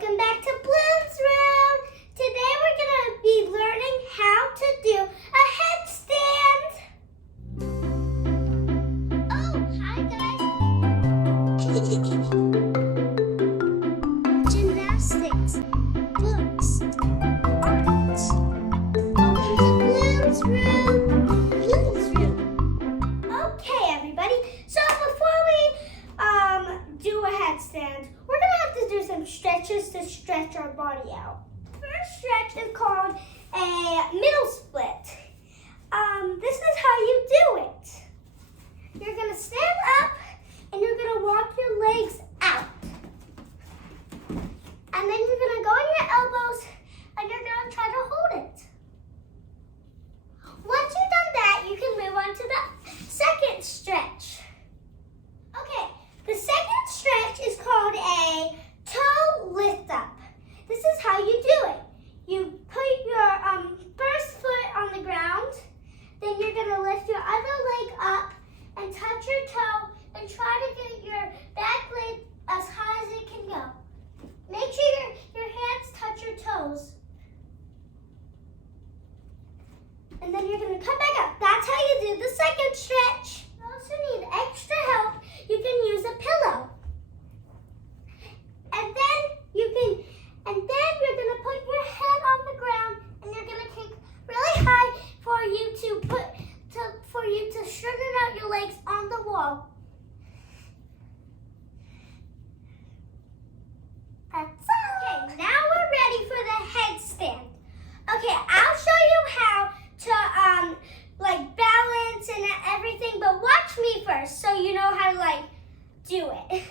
Welcome back to Bloom's Room. Today we're going to be learning how to do a headstand. Oh, hi guys. Gymnastics, books, art. Welcome to Bloom's Room. Bloom's Room. Okay, everybody. So before we do a headstand, we're going to have to do some stretches to stretch our body out. First stretch is called a middle split. This is how you do it. You're going to stand up and you're going to walk your legs out. And then you're going to go on your elbows and you're going to try to hold it. Once you've done that, you can move on to the second stretch. Okay, the second stretch is called a toe lift up. This is how you do it. You put your first foot on the ground, then you're going to lift your other leg up and touch your toe and try to get your back leg as high as it can go. Make sure your hands touch your toes. And then you're going to come back up. That's how you do the second stretch. You also need extra help. You can use a pillow. And then you're going to put your head on the ground and you're going to kick really high for you to straighten out your legs on the wall. That's all. Okay, now we're ready for the headstand. Okay, I'll show you how to balance and everything, but watch me first so you know how to do it.